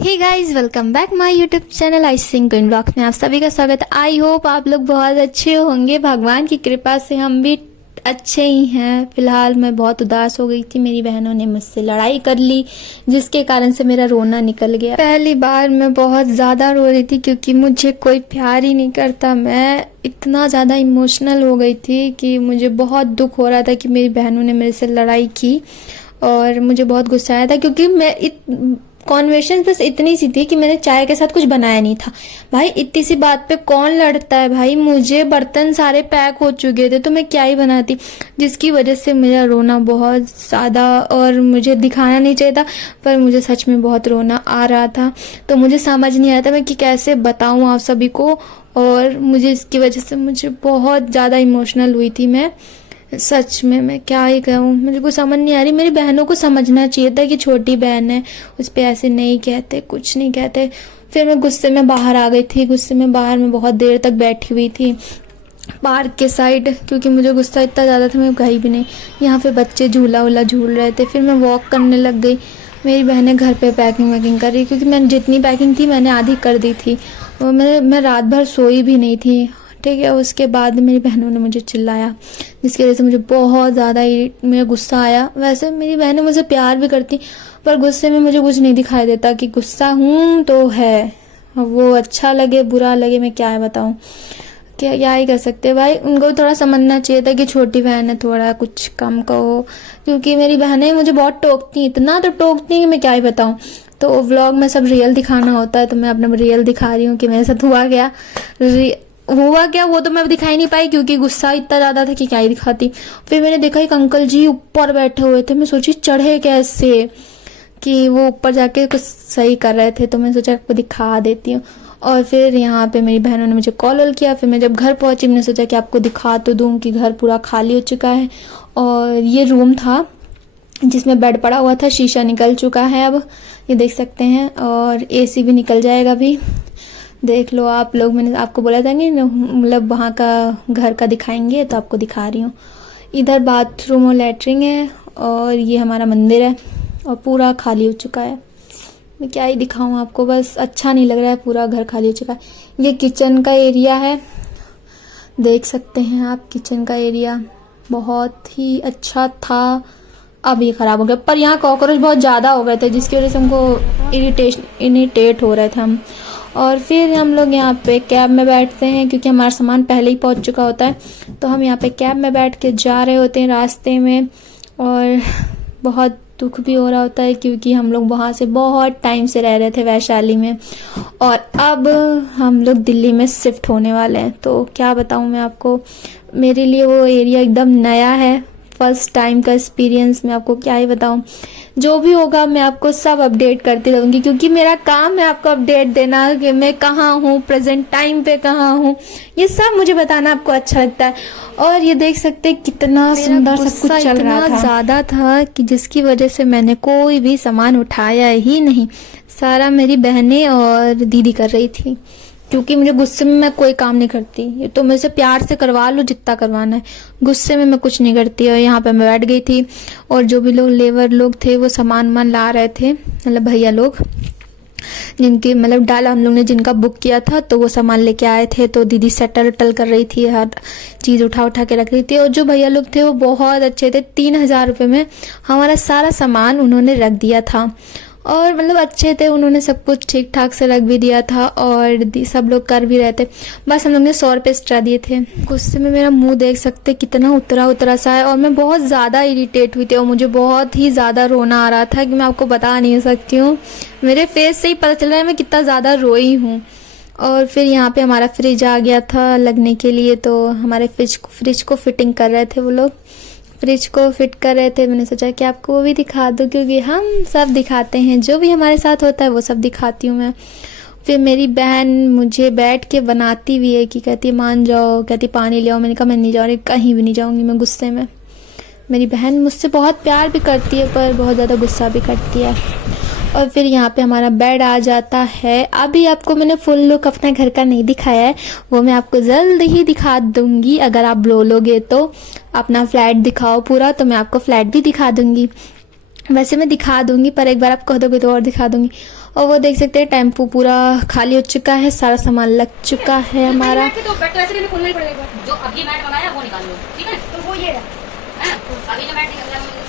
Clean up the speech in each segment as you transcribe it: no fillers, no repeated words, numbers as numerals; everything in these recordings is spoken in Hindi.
Hey guys, welcome back my YouTube channel I sing queen blogs में आप सभी का स्वागत है। आई होप आप लोग बहुत अच्छे होंगे। भगवान की कृपा से हम भी अच्छे ही हैं। फिलहाल मैं बहुत उदास हो गई थी। मेरी बहनों ने मुझसे लड़ाई कर ली, जिसके कारण से मेरा रोना निकल गया। पहली बार मैं बहुत ज़्यादा रो रही थी क्योंकि मुझे कोई प्यार ही नहीं करता। मैं इतना ज़्यादा इमोशनल हो गई थी कि मुझे बहुत दुख हो रहा था कि मेरी बहनों ने मेरे से लड़ाई की और मुझे बहुत गुस्सा आया था क्योंकि कॉन्वर्सेशन बस इतनी सी थी कि मैंने चाय के साथ कुछ बनाया नहीं था। भाई इतनी सी बात पे कौन लड़ता है भाई। मुझे बर्तन सारे पैक हो चुके थे तो मैं क्या ही बनाती, जिसकी वजह से मेरा रोना बहुत ज़्यादा, और मुझे दिखाना नहीं चाहिए था पर मुझे सच में बहुत रोना आ रहा था। तो मुझे समझ नहीं आया था मैं कि कैसे बताऊं आप सभी को, और मुझे इसकी वजह से मुझे बहुत ज़्यादा इमोशनल हुई थी मैं। सच में मैं क्या ही कहूँ, मुझे कुछ समझ नहीं आ रही। मेरी बहनों को समझना चाहिए था कि छोटी बहन है, उस पर ऐसे नहीं कहते, कुछ नहीं कहते। फिर मैं गुस्से में बाहर आ गई थी। गुस्से में बाहर मैं बहुत देर तक बैठी हुई थी पार्क के साइड, क्योंकि मुझे गुस्सा इतना ज़्यादा था मैं गई भी नहीं। यहाँ पे बच्चे झूला वूला झूल रहे थे। फिर मैं वॉक करने लग गई। मेरी बहनें घर पे पैकिंग वैकिंग कर रही, क्योंकि मैंने जितनी पैकिंग थी मैंने आधी कर दी थी। और मैं रात भर सोई भी नहीं थी, ठीक है। उसके बाद मेरी बहनों ने मुझे चिल्लाया, जिसकी वजह से मुझे बहुत ज़्यादा मेरा गुस्सा आया। वैसे मेरी बहनें मुझे प्यार भी करती, पर गुस्से में मुझे कुछ नहीं दिखाई देता कि गुस्सा हूँ तो है। वो अच्छा लगे बुरा लगे मैं क्या बताऊँ, क्या ही कर सकते भाई। उनको थोड़ा समझना चाहिए था कि छोटी बहन है, थोड़ा कुछ कम कहो। क्योंकि मेरी बहनें मुझे बहुत टोकती, इतना तो टोकती कि मैं क्या ही बताऊँ। तो व्लॉग में सब रियल दिखाना होता है, तो मैं अपना रियल दिखा रही हूँ कि मेरे साथ हुआ क्या वो तो मैं दिखाई नहीं पाई क्योंकि गुस्सा इतना ज़्यादा था कि क्या ही दिखाती। फिर मैंने देखा एक अंकल जी ऊपर बैठे हुए थे। मैं सोची चढ़े कैसे, कि वो ऊपर जाके कुछ सही कर रहे थे, तो मैं सोचा आपको दिखा देती हूँ। और फिर यहाँ पे मेरी बहनों ने मुझे कॉल किया। फिर मैं जब घर पहुंची मैंने सोचा कि आपको दिखा तो दूँ कि घर पूरा खाली हो चुका है। और ये रूम था जिसमें बेड पड़ा हुआ था, शीशा निकल चुका है अब, ये देख सकते हैं। और एसी भी निकल जाएगा अभी, देख लो आप लोग। मैंने आपको बोला था कि मतलब वहाँ का घर का दिखाएंगे, तो आपको दिखा रही हूँ। इधर बाथरूम और लैट्रिन है, और ये हमारा मंदिर है, और पूरा खाली हो चुका है। मैं क्या ही दिखाऊँ आपको, बस अच्छा नहीं लग रहा है, पूरा घर खाली हो चुका है। ये किचन का एरिया है, देख सकते हैं आप। किचन का एरिया बहुत ही अच्छा था, अब ये खराब हो गया। पर यहाँ कॉकरोच बहुत ज़्यादा हो गए थे, जिसकी वजह से हमको इरिटेट हो रहे थे हम। और फिर हम लोग यहाँ पे कैब में बैठते हैं, क्योंकि हमारा सामान पहले ही पहुँच चुका होता है। तो हम यहाँ पे कैब में बैठ के जा रहे होते हैं रास्ते में, और बहुत दुख भी हो रहा होता है क्योंकि हम लोग वहाँ से बहुत टाइम से रह रहे थे वैशाली में, और अब हम लोग दिल्ली में शिफ्ट होने वाले हैं। तो क्या बताऊँ मैं आपको, मेरे लिए वो एरिया एकदम नया है, फर्स्ट टाइम का एक्सपीरियंस। मैं आपको क्या ही बताऊं, जो भी होगा मैं आपको सब अपडेट करती रहूंगी, क्योंकि मेरा काम है आपको अपडेट देना कि मैं कहाँ हूँ, प्रेजेंट टाइम पे कहाँ हूँ, ये सब मुझे बताना आपको अच्छा लगता है। और ये देख सकते हैं कितना सुंदर सब कुछ चल रहा था। इतना ज़्यादा था कि जिसकी वजह से मैंने कोई भी सामान उठाया ही नहीं। सारा मेरी बहनें और दीदी कर रही थी, क्योंकि मुझे गुस्से में मैं कोई काम नहीं करती। ये तो मेरे से प्यार से करवा लो जितना करवाना है, गुस्से में मैं कुछ नहीं करती। और यहाँ पे मैं बैठ गई थी, और जो भी लोग लेबर लोग थे वो सामान ला रहे थे, मतलब भैया लोग जिनकी मतलब डाला हम लोग ने जिनका बुक किया था, तो वो सामान लेके आए थे। तो दीदी सेटल कर रही थी, हर चीज़ उठा के रख रही थी। और जो भैया लोग थे वो बहुत अच्छे थे। 3000 रुपये में हमारा सारा सामान उन्होंने रख दिया था, और मतलब अच्छे थे। उन्होंने सब कुछ ठीक ठाक से रख भी दिया था, और सब लोग कर भी रहे थे। बस हम लोग ने 100 रुपये एक्स्ट्रा दिए थे। गुस्से में मेरा मुंह देख सकते कितना उतरा सा है, और मैं बहुत ज़्यादा इरिटेट हुई थी, और मुझे बहुत ही ज़्यादा रोना आ रहा था कि मैं आपको बता नहीं सकती हूँ। मेरे फेस से ही पता चल रहा है मैं कितना ज़्यादा रोई हूँ। और फिर यहाँ पे हमारा फ्रिज आ गया था लगने के लिए, तो हमारे फ्रिज को फिटिंग कर रहे थे वो लोग, फ्रिज को फिट कर रहे थे। मैंने सोचा कि आपको वो भी दिखा दूँ, क्योंकि हम सब दिखाते हैं, जो भी हमारे साथ होता है वो सब दिखाती हूँ मैं। फिर मेरी बहन मुझे बैठ के बनाती भी है कि कहती है मान जाओ, कहती पानी ले आओ। मैंने कहा मैं नहीं जा रही, कहीं भी नहीं जाऊँगी मैं गुस्से में। मेरी बहन मुझसे बहुत प्यार भी करती है, पर बहुत ज़्यादा गुस्सा भी करती है। और फिर यहाँ पे हमारा बेड आ जाता है। अभी आपको मैंने फुल लुक अपने घर का नहीं दिखाया है, वो मैं आपको जल्द ही दिखा दूंगी। अगर आप बोलोगे तो अपना फ्लैट दिखाओ पूरा, तो मैं आपको फ्लैट भी दिखा दूंगी। वैसे मैं दिखा दूंगी, पर एक बार आप कह दोगे तो और दिखा दूंगी। और वो देख सकते हैं टेम्पो पूरा खाली हो चुका है, सारा सामान लग चुका है हमारा। तो बैट तो ऐसे भी खोलना ही पड़ेगा। जो अभी मैट मंगाया वो निकाल लो, ठीक है? तो वो ये है ना? अभी जो मैट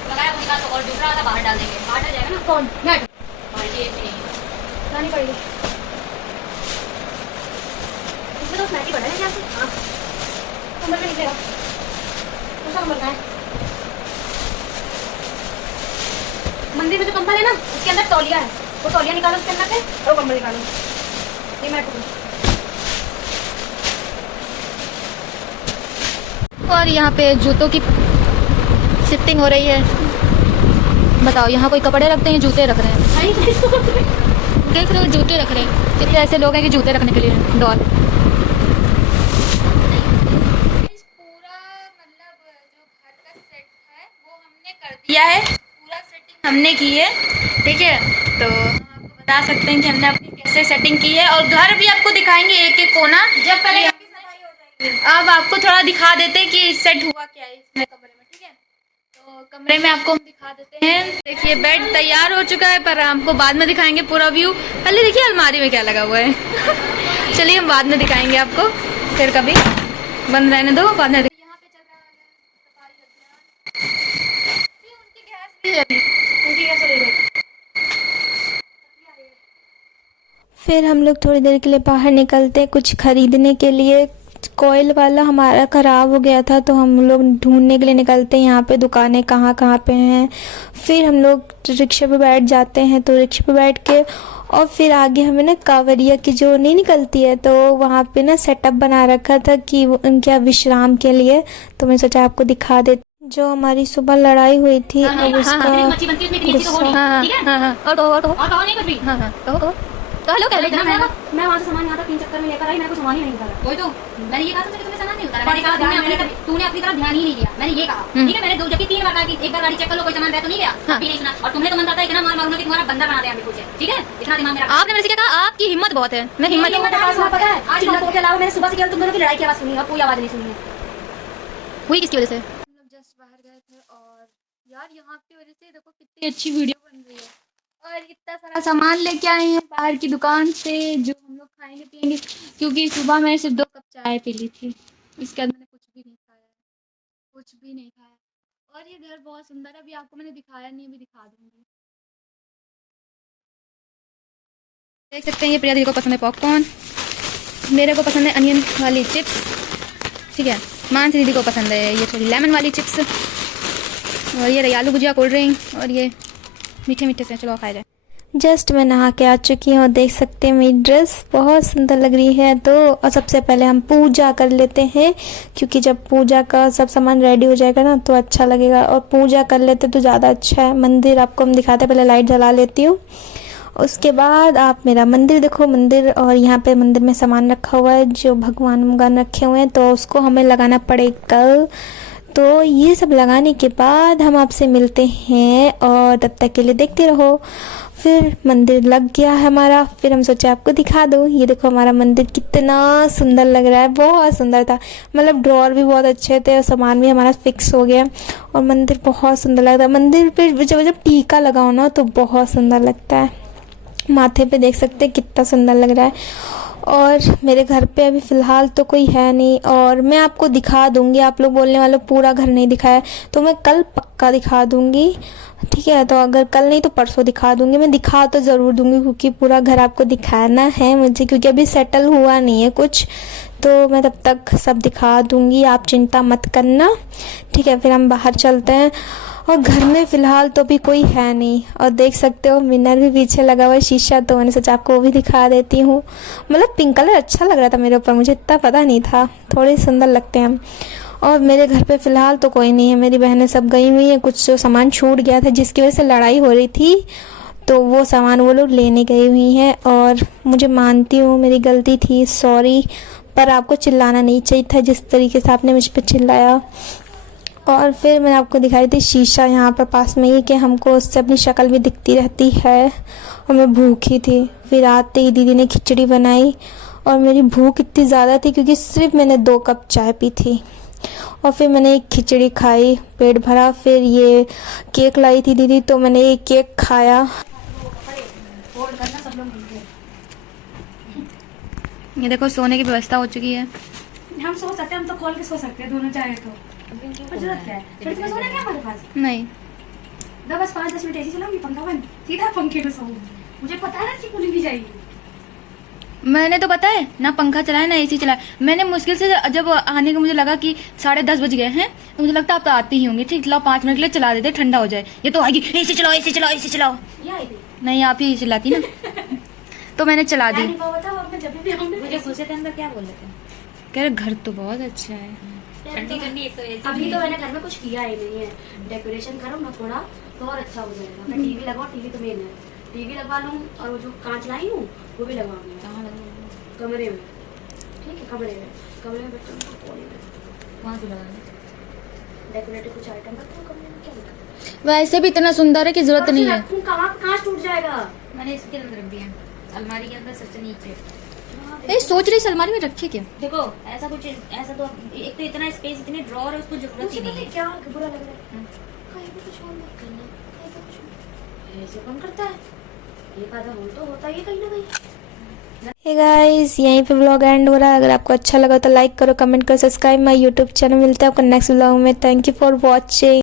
मंगाया वो निकाल लो और दूसरा वाला बाहर डाल देंगे। बाहर डाल जाएगा ना? कौन मैट? बाल्टी ऐसी नहीं लानी पड़ेगी। इसमें तो मैट ही पड़ा है यहाँ से। हाँ कमर में निकलेगा। दूसरा कमर का है। मंदिर में जो कंबल है ना उसके अंदर तौलिया है, वो तौलिया निकालो उसके अंदर से और कंबल निकालो। ये मैं और यहाँ पे जूतों की शिफ्टिंग हो रही है। बताओ, यहाँ कोई कपड़े रखते हैं, जूते रख रहे हैं। देख रहे हो, जूते रख रहे हैं। कितने ऐसे लोग हैं कि जूते रखने के लिए डॉल। पूरा मतलब जो घर का सेट है वो हमने कर दिया है, पूरा सेटिंग हमने की है, ठीक है? तो हम आपको बता सकते हैं कि हमने अपनी कैसे सेटिंग की है और घर भी आपको दिखाएंगे एक एक कोना। जब पहले अब आपको थोड़ा दिखा देते हैं कि सेट हुआ क्या है इसमें कमरे में, ठीक है? तो कमरे में आपको हम दिखा देते हैं। देखिए बेड तैयार हो चुका है, पर हमको बाद में दिखाएंगे पूरा व्यू। पहले देखिए अलमारी में क्या लगा हुआ है। चलिए हम बाद में दिखाएंगे आपको, फिर कभी बंद रहने दो, बाद में। यहाँ पे चल रहा है सफाई अभियान। उनकी गैस भी है, उनकी गैस चली गई। फिर हम लोग थोड़ी देर के लिए बाहर निकलते कुछ खरीदने के लिए। कोयल वाला हमारा ख़राब हो गया था, तो हम लोग ढूंढने के लिए निकलते हैं यहाँ पे दुकानें कहाँ कहाँ पे हैं। फिर हम लोग रिक्शे पे बैठ जाते हैं, तो रिक्शे पे बैठ के और फिर आगे हमें ना कांवरिया की जो नहीं निकलती है, तो वहाँ पे ना सेटअप बना रखा था कि उनके विश्राम के लिए। तो मैं सोचा आपको दिखा देती। जो हमारी सुबह लड़ाई हुई थी अब उसका तो हेलो कह लेना। मैं वहाँ से सामान यहाँ तक 3 चक्कर में लेकर आई, मेरे को सामान ही नहीं उतारा। वही तो मैंने ये कहा था कि तुम्हें सामान नहीं उतारा। मैंने कहा तूने अपनी तरफ ध्यान ही नहीं दिया। मैंने ये कहा, ठीक है? मैंने 2 जबकि 3 बार कहा कि एक बार गाड़ी चेक कर लो, कोई सामान रह तो नहीं गया। अभी नहीं सुना और तुमने तो मन करता है इतना मार मारूंगा कि तुम्हारा बंदा बना दे बिल्कुल से, ठीक है? इतना दिमाग मेरा। आपने मेरे से क्या कहा? आपकी हिम्मत बहुत है। मैं हिम्मत पता है आज के अलावा मैंने सुबह से केवल तुम दोनों की लड़ाई की आवाज सुनी और कोई आवाज नहीं सुनी है। हुई किसकी वजह से? हम लोग जस्ट बाहर गए थे और यार यहाँ की वजह से देखो कितनी अच्छी वीडियो बन रही है और इतना सारा सामान लेके आए हैं बाहर की दुकान से जो हम लोग खाएंगे पियेंगे, क्योंकि सुबह मैंने सिर्फ 2 कप चाय पी ली थी, इसके बाद मैंने कुछ भी नहीं खाया, कुछ भी नहीं खाया। और ये घर बहुत सुंदर है, अभी आपको मैंने दिखाया नहीं, अभी दिखा दूंगी। देख सकते हैं ये प्रिया दीदी को पसंद है पॉपकॉर्न, मेरे को पसंद है अनियन वाली चिप्स, ठीक है? मानसी दीदी को पसंद है ये थोड़ी लेमन वाली चिप्स, और ये रही आलू भुजिया, कोल्ड ड्रिंक, और ये मीठे मीठे से। चलो खाया जाए। जस्ट मैं नहा के आ चुकी हूँ, देख सकते हैं मेरी ड्रेस बहुत सुंदर लग रही है। तो और सबसे पहले हम पूजा कर लेते हैं, क्योंकि जब पूजा का सब सामान रेडी हो जाएगा ना तो अच्छा लगेगा, और पूजा कर लेते तो ज़्यादा अच्छा है। मंदिर आपको हम दिखाते हैं, पहले लाइट जला लेती हूँ, उसके बाद आप मेरा मंदिर देखो। मंदिर, और यहाँ पे मंदिर में सामान रखा हुआ है जो भगवान रखे हुए हैं, तो उसको हमें लगाना पड़ेगा। तो ये सब लगाने के बाद हम आपसे मिलते हैं, और तब तक के लिए देखते रहो। फिर मंदिर लग गया है हमारा, फिर हम सोचे आपको दिखा दूँ। ये देखो हमारा मंदिर कितना सुंदर लग रहा है, बहुत सुंदर था। मतलब ड्रॉर भी बहुत अच्छे थे और सामान भी हमारा फिक्स हो गया, और मंदिर बहुत सुंदर लगता है। मंदिर पे जब टीका लगाओ ना तो बहुत सुंदर लगता है। माथे पे देख सकते हैं कितना सुंदर लग रहा है। और मेरे घर पे अभी फ़िलहाल तो कोई है नहीं, और मैं आपको दिखा दूंगी। आप लोग बोलने वाले पूरा घर नहीं दिखाया, तो मैं कल पक्का दिखा दूंगी, ठीक है? तो अगर कल नहीं तो परसों दिखा दूंगी। मैं दिखा तो ज़रूर दूंगी, क्योंकि पूरा घर आपको दिखाना है मुझे, क्योंकि अभी सेटल हुआ नहीं है कुछ, तो मैं तब तक सब दिखा दूंगी, आप चिंता मत करना, ठीक है? फिर हम बाहर चलते हैं, और घर में फ़िलहाल तो भी कोई है नहीं। और देख सकते हो मिनर भी पीछे लगा हुआ है शीशा, तो मैंने सोचा आपको वो भी दिखा देती हूँ। मतलब पिंक कलर अच्छा लग रहा था मेरे ऊपर, मुझे इतना पता नहीं था, थोड़े सुंदर लगते हैं हम। और मेरे घर पे फ़िलहाल तो कोई नहीं है, मेरी बहनें सब गई हुई हैं। कुछ जो सामान छूट गया था जिसकी वजह से लड़ाई हो रही थी, तो वो सामान वो लोग लेने गई हुई हैं, और मुझे मानती हूँ मेरी गलती थी, सॉरी। पर आपको चिल्लाना नहीं चाहिए था जिस तरीके से आपने मुझ पर चिल्लाया। और फिर मैंने आपको दिखाई थी शीशा यहाँ पर पास में ही, कि हमको उससे अपनी शक्ल भी दिखती रहती है, और मैं भूखी थी। फिर आते ही दीदी ने खिचड़ी बनाई, और मेरी भूख इतनी ज़्यादा थी क्योंकि सिर्फ मैंने 2 कप चाय पी थी, और फिर मैंने एक खिचड़ी खाई, पेट भरा। फिर ये केक लाई थी दीदी, तो मैंने एक केक खाया। फोल्ड करना सब लोग मिलके। ये देखो सोने की व्यवस्था हो चुकी है। हम सो सकते हैं, हम तो खोल के सो सकते हैं दोनों चाहे तो। पर जरूरत क्या है? फिर तुम्हें सोना क्या हमारे पास? नहीं मैं बस 5-10 मिनट ऐसी चलाऊंगी, पंखा बंद, सीधा पंखे में सोऊंगी। मुझे पता है ना कि कूलिंग भी जाएगी। मैंने तो पता है ना पंखा चलाया ना एसी चलाया। मैंने मुश्किल से जब आने का मुझे लगा कि 10:30 बज गए हैं, तो मुझे लगता आप तो आते ही होंगे। ठीक चलाओ 5 मिनट के लिए चला देते, ठंडा हो जाए। ये तो आएगी एसी चलाओ एसी चलाओ एसी चलाओ। ये आई थी। नहीं आप ही चलाती ना। तो मैंने चला दी। नहीं पावा था, अब मैं जब भी आऊंगी मुझे सोचे थे अंदर क्या बोल रहे थे। कह रहे घर तो बहुत अच्छा है। ठंडी ठंडी एक तो एसी। अभी तो मैंने घर में कुछ किया ही नहीं है। डेकोरेशन करो ना थोड़ा तो और अच्छा हो जाएगा। मैं टीवी लगाऊं, टीवी तो मेन है। टीवी लगवा लूं और वो जो कांच लाई हूं वो भी लगवाऊंगी। कहां लगाऊंगी? कमरे में। ठीक है, कमरे में बैठूं तो कोने में वहां से लगाऊंगी। डेकोरेटिव कुछ आइटम रखूं कमरे में, क्या दिक्कत है? वैसे भी इतना सुंदर है कि जरूरत नहीं है। रखूं कहां, कांच टूट जाएगा। मैंने इसके अंदर रख दिया, अलमारी के अंदर सबसे नीचे। ए सोच रही अलमारी में रखे क्या? देखो ऐसा कुछ, ऐसा तो एक तो इतना स्पेस, इतने ड्रॉअर है, उसको जरूरत ही नहीं है। क्या बुरा लग रहा है? कहीं भी कुछ और मत करना, कहीं भी कुछ ऐसे कौन करता है? एक आधा होल तो होता ही है कहीं ना कहीं। हे गाइस, यहीं पे व्लॉग एंड हो रहा है। अगर आपको अच्छा लगा तो लाइक करो, कमेंट करो, सब्सक्राइब माय यूट्यूब चैनल। मिलते हैं आपको नेक्स्ट व्लॉग में। Thank you for watching.